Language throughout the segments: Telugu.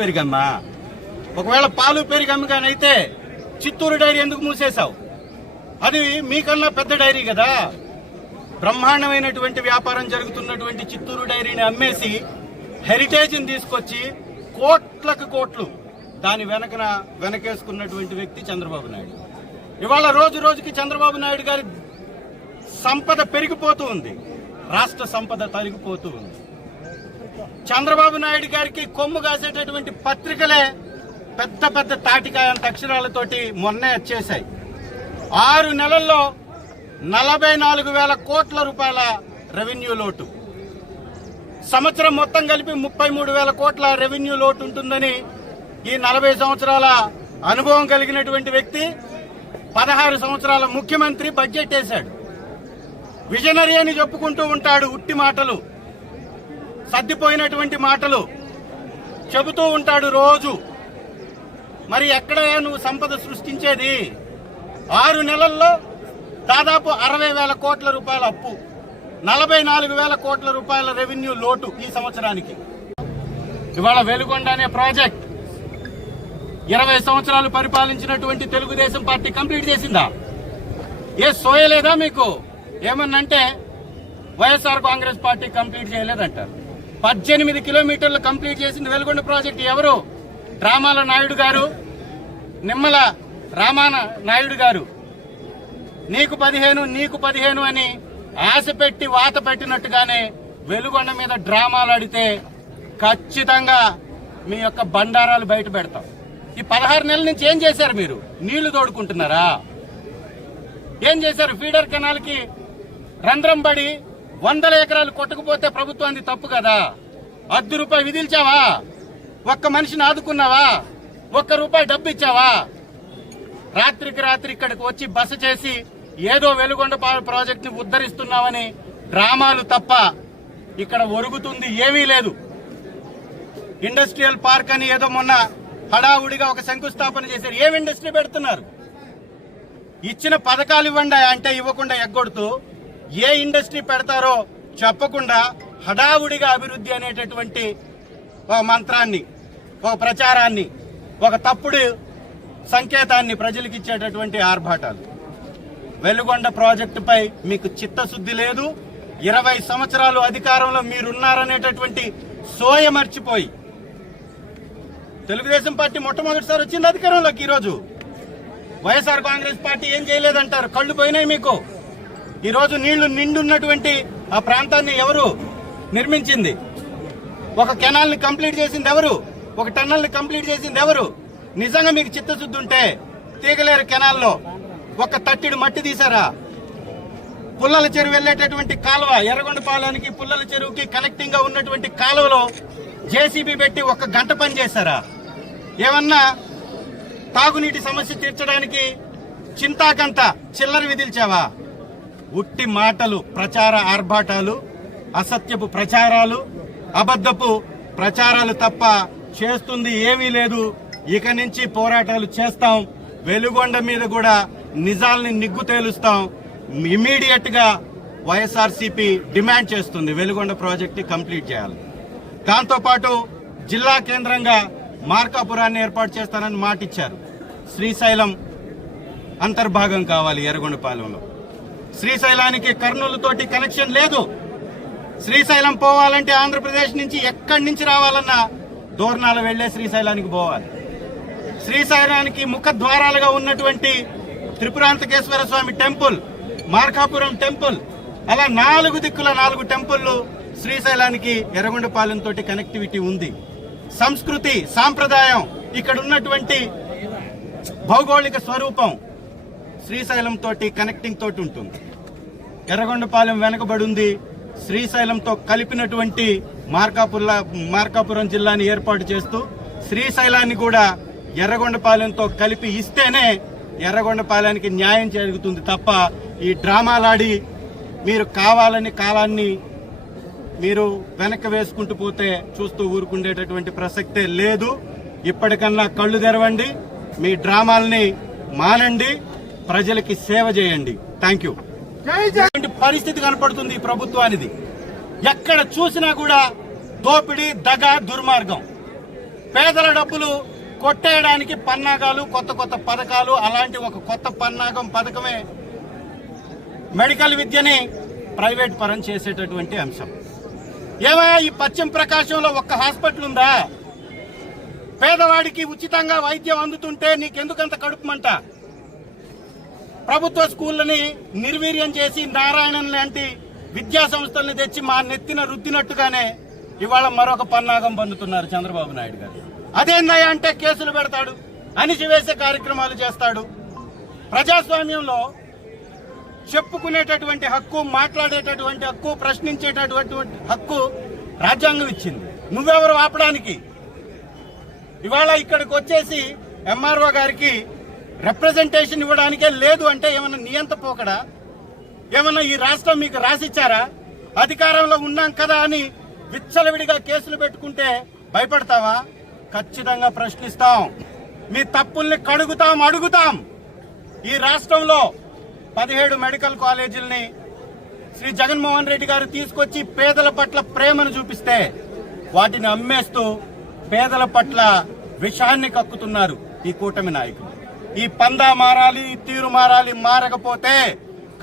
పెరిగమ్మా ఒకవేళ పాలు పెరిగమ్మగానైతే చిత్తూరు డైరీ ఎందుకు మూసేశావు? అది మీకన్నా పెద్ద డైరీ కదా. బ్రహ్మాండమైనటువంటి వ్యాపారం జరుగుతున్నటువంటి చిత్తూరు డైరీని అమ్మేసి హెరిటేజ్ని తీసుకొచ్చి కోట్లకు కోట్లు దాని వెనకేసుకున్నటువంటి వ్యక్తి చంద్రబాబు నాయుడు. ఇవాళ రోజు రోజుకి చంద్రబాబు నాయుడు గారి సంపద పెరిగిపోతూ ఉంది, రాష్ట్ర సంపద తరిగిపోతూ ఉంది. చంద్రబాబు నాయుడు గారికి కొమ్ము కాసేటటువంటి పత్రికలే పెద్ద పెద్ద తాటికాయంత అక్షరాలతోటి మొన్నే వచ్చేశాయి. 6 నెలల్లో 44,000 కోట్ల రూపాయల రెవెన్యూ లోటు, సంవత్సరం మొత్తం కలిపి 33,000 కోట్ల రెవెన్యూ లోటు ఉంటుందని ఈ 40 సంవత్సరాల అనుభవం కలిగినటువంటి వ్యక్తి 16 సంవత్సరాల ముఖ్యమంత్రి బడ్జెట్ వేశాడు. విజనరీ అని చెప్పుకుంటూ ఉంటాడు, ఉట్టి మాటలు, సర్దిపోయినటువంటి మాటలు చెబుతూ ఉంటాడు రోజు. మరి ఎక్కడ నువ్వు సంపద సృష్టించేది? 6 నెలల్లో దాదాపు 60,000 కోట్ల రూపాయల అప్పు, 44,000 కోట్ల రూపాయల రెవెన్యూ లోటు ఈ సంవత్సరానికి. ఇవాళ వెలుగొండ అనే ప్రాజెక్ట్ 20 సంవత్సరాలు పరిపాలించినటువంటి తెలుగుదేశం పార్టీ కంప్లీట్ చేసిందా? ఏ సోయలేదా మీకు? ఏమన్నంటే వైఎస్ఆర్ కాంగ్రెస్ పార్టీ కంప్లీట్ చేయలేదంటారు. 18 కిలోమీటర్లు కంప్లీట్ చేసింది వెలుగొండ ప్రాజెక్టు ఎవరు? రామాల నాయుడు గారు, నిమ్మల రామాన నాయుడు గారు. నీకు 15 అని ఆశ పెట్టి వాత పెట్టినట్టుగానే వెలుగొండ మీద డ్రామాలు ఆడితే ఖచ్చితంగా మీ యొక్క బండారాలు బయట పెడతాం. ఈ 16 నెలల నుంచి ఏం చేశారు మీరు? నీళ్లు తోడుకుంటున్నారా? ఏం చేశారు? ఫీడర్ కెనాల్ కి రంధ్రం పడి 100 ఎకరాలు కొట్టుకుపోతే ప్రభుత్వానికి తప్పు కదా? ₹10 విధిల్చావా? ఒక్క మనిషిని ఆదుకున్నావా? ₹1 డబ్బు ఇచ్చావా? రాత్రికి రాత్రి ఇక్కడికి వచ్చి బస చేసి ఏదో వెలుగొండ ప్రాజెక్ట్ ని ఉద్ధరిస్తున్నామని డ్రామాలు తప్ప ఇక్కడ ఒరుగుతుంది ఏమీ లేదు. ఇండస్ట్రియల్ పార్క్ అని ఏదో మొన్న హడావుడిగా ఒక శంకుస్థాపన చేశారు. ఏం ఇండస్ట్రీ పెడుతున్నారు? ఇచ్చిన పథకాలు ఇవ్వండి అంటే ఇవ్వకుండా ఎగ్గొడుతూ ఏ ఇండస్ట్రీ పెడతారో చెప్పకుండా హడావుడిగా అభివృద్ధి అనేటటువంటి ఒక మంత్రాన్ని, ఒక ప్రచారాన్ని, ఒక తప్పుడు సంకేతాన్ని ప్రజలకు ఇచ్చేటటువంటి ఆర్భాటాలు. వెలుగొండ ప్రాజెక్టుపై మీకు చిత్తశుద్ధి లేదు. 20 సంవత్సరాలు అధికారంలో మీరున్నారనేటటువంటి సోయ మర్చిపోయి తెలుగుదేశం పార్టీ మొట్టమొదటిసారి వచ్చింది అధికారంలోకి. ఈరోజు వైఎస్ఆర్ కాంగ్రెస్ పార్టీ ఏం చేయలేదంటారు. కళ్ళు పోయినాయి మీకు. ఈరోజు నీళ్లు నిండున్నటువంటి ఆ ప్రాంతాన్ని ఎవరు నిర్మించింది? ఒక కెనాల్ ని కంప్లీట్ చేసింది ఎవరు? ఒక టన్నల్ ని కంప్లీట్ చేసింది ఎవరు? నిజంగా మీకు చిత్తశుద్ధి ఉంటే తీగలేరు కెనాల్లో ఒక తట్టిడి మట్టి తీశారా? పుల్లల చెరువు వెళ్లేటటువంటి కాలువ, ఎర్రగొండపాలెనికి పుల్లల చెరువుకి కనెక్టింగ్ గా ఉన్నటువంటి కాలువలో జేసీబీ పెట్టి 1 గంట పని చేశారా? ఏమన్నా తాగునీటి సమస్య తీర్చడానికి చింతాకంత చిల్లర విధిల్చావా? ఉట్టి మాటలు, ప్రచార ఆర్భాటాలు, అసత్యపు ప్రచారాలు, అబద్ధపు ప్రచారాలు తప్ప చేస్తుంది ఏమీ లేదు. ఇక నుంచి పోరాటాలు చేస్తాం. వెలుగొండ మీద కూడా నిజాల్ని నిగ్గు తేలుస్తాం. ఇమీడియట్ గా వైఎస్ఆర్సీపీ డిమాండ్ చేస్తుంది వెలుగొండ ప్రాజెక్టు కంప్లీట్ చేయాలి. దాంతోపాటు జిల్లా కేంద్రంగా మార్కాపురాన్ని ఏర్పాటు చేస్తానని మాటిచ్చారు. శ్రీశైలం అంతర్భాగం కావాలి ఎర్రగొండపాలెంలో. శ్రీశైలానికి కర్నూలు తోటి కనెక్షన్ లేదు. శ్రీశైలం పోవాలంటే ఆంధ్రప్రదేశ్ నుంచి ఎక్కడి నుంచి రావాలన్నా దూరణాల వెళ్లే శ్రీశైలానికి పోవాలి. శ్రీశైలానికి ముఖ ద్వారాలుగా ఉన్నటువంటి త్రిపురాంతకేశ్వర స్వామి టెంపుల్, మార్కాపురం టెంపుల్, అలా 4 దిక్కుల 4 టెంపుల్లు శ్రీశైలానికి ఎర్రగొండపాలెం తోటి కనెక్టివిటీ ఉంది. సంస్కృతి, సాంప్రదాయం, ఇక్కడ ఉన్నటువంటి భౌగోళిక స్వరూపం శ్రీశైలం తోటి కనెక్టింగ్ తోటి ఉంటుంది. ఎర్రగొండపాలెం వెనకబడి ఉంది. శ్రీశైలంతో కలిపినటువంటి మార్కాపురం జిల్లాని ఏర్పాటు చేస్తూ శ్రీశైలాన్ని కూడా ఎర్రగొండపాలెంతో కలిపి ఇస్తేనే ఎర్రగొండపాలెంకి న్యాయం జరుగుతుంది తప్ప ఈ డ్రామాలాడి మీరు కావాలని కాలాన్ని మీరు వెనక్కి వేసుకుంటూ పోతే చూస్తూ ఊరుకుండేటటువంటి ప్రసక్తే లేదు. ఇప్పటికన్నా కళ్ళు తెరవండి, మీ డ్రామాల్ని మానండి, ప్రజలకి సేవ చేయండి. Thank you. పరిస్థితి కనపడుతుంది ఈ ప్రభుత్వానిది. ఎక్కడ చూసినా కూడా దోపిడీ, దగ, దుర్మార్గం. పేదల డబ్బులు కొట్టేయడానికి పన్నాగాలు, కొత్త కొత్త పథకాలు. అలాంటి ఒక కొత్త పథకమే మెడికల్ విద్యని ప్రైవేట్ పరం చేసేటటువంటి అంశం. ఏమయ్యా, ఈ పశ్చిమ ప్రకాశంలో ఒక్క హాస్పిటల్ ఉందా? పేదవాడికి ఉచితంగా వైద్యం అందుతుంటే నీకెందుకంత కడుపుమంట? ప్రభుత్వ స్కూళ్ళని నిర్వీర్యం చేసి నారాయణన్ లాంటి విద్యా సంస్థల్ని తెచ్చి మా నెత్తిన రుద్దినట్టుగానే ఇవాళ మరొక పన్నాగం పొందుతున్నారు చంద్రబాబు నాయుడు గారు. అదేందయ్యా అంటే కేసులు పెడతాడు, అణిచివేసే కార్యక్రమాలు చేస్తాడు. ప్రజాస్వామ్యంలో చెప్పుకునేటటువంటి హక్కు, మాట్లాడేటటువంటి హక్కు, ప్రశ్నించేటటువంటి హక్కు రాజ్యాంగం ఇచ్చింది. నువ్వెవరు ఆపడానికి? ఇవాళ ఇక్కడికి వచ్చేసి ఎంఆర్ఓ గారికి రిప్రజెంటేషన్ ఇవ్వడానికే లేదు అంటే ఏమన్నా నియంత పోకడా? ఏమన్నా ఈ రాష్ట్రం మీకు రాసిచ్చారా? అధికారంలో ఉన్నాం కదా అని విచ్చలవిడిగా కేసులు పెట్టుకుంటే భయపడతావా? ఖచ్చితంగా ప్రశ్నిస్తాం. మీ తప్పుల్ని కడుగుతాం, అడుగుతాం. ఈ రాష్ట్రంలో 17 మెడికల్ కాలేజీలని శ్రీ జగన్మోహన్ రెడ్డి గారు తీసుకొచ్చి పేదల పట్ల ప్రేమను చూపిస్తే వాటిని అమ్మేస్తూ పేదల పట్ల విషాన్ని కక్కుతున్నారు ఈ కూటమి నాయకులు. ఈ పందా మారాలి, ఈ తీరు మారాలి. మారకపోతే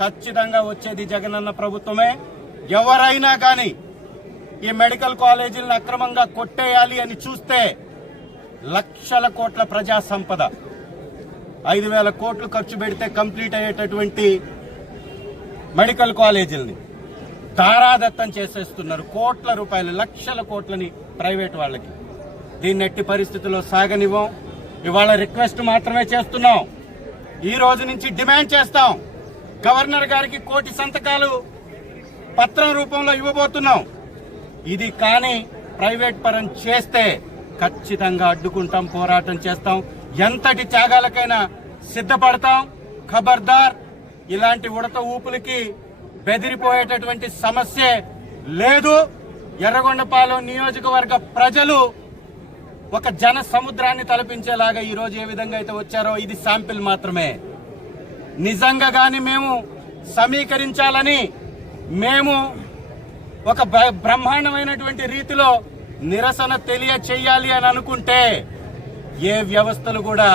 ఖచ్చితంగా వచ్చేది జగనన్న ప్రభుత్వమే. ఎవరైనా కానీ ఈ మెడికల్ కాలేజీలను అక్రమంగా కొట్టేయాలి అని చూస్తే లక్షల కోట్ల ప్రజా సంపద, 5,000 కోట్లు ఖర్చు పెడితే కంప్లీట్ అయ్యేటటువంటి మెడికల్ కాలేజీలని ధారాదత్తం చేసేస్తున్నారు. కోట్ల రూపాయలు, లక్షల కోట్లని ప్రైవేట్ వాళ్ళకి. దీన్ని ఎట్టి పరిస్థితుల్లో సాగనివ్వం. ఇవాళ రిక్వెస్ట్ మాత్రమే చేస్తున్నాం. ఈ రోజు నుంచి డిమాండ్ చేస్తాం. గవర్నర్ గారికి 1 కోటి సంతకాలు పత్రం రూపంలో ఇవ్వబోతున్నాం. ఇది కానీ ప్రైవేట్ పరం చేస్తే ఖచ్చితంగా అడ్డుకుంటాం, పోరాటం చేస్తాం, ఎంతటి త్యాగాలకైనా సిద్ధపడతాం. ఖబర్దార్, ఇలాంటి ఉడత ఊపులకి బెదిరిపోయేటటువంటి సమస్యే లేదు. ఎర్రగొండపాలెం నియోజకవర్గ ప్రజలు ఒక జన సముద్రాన్ని తలపించేలాగా ఈ రోజు ఏ విధంగా అయితే వచ్చారో ఇది శాంపిల్ మాత్రమే. నిజంగా గాని మేము సమీకరించాలని, మేము ఒక బ్రహ్మాండమైనటువంటి రీతిలో నిరసన తెలియచేయాలి అని అనుకుంటే ఏ వ్యవస్థలు కూడా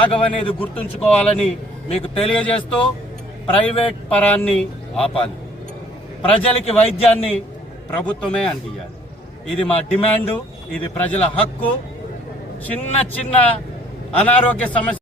ఆగవనేది గుర్తుంచుకోవాలని మీకు తెలియజేస్తూ ప్రైవేట్ పరాన్ని ఆపాలి. ప్రజలకి వైద్యాన్ని ప్రభుత్వమే అందియాలి. ఇది మా డిమాండు, ఇది ప్రజల హక్కు. చిన్న చిన్న అనారోగ్య సమస్య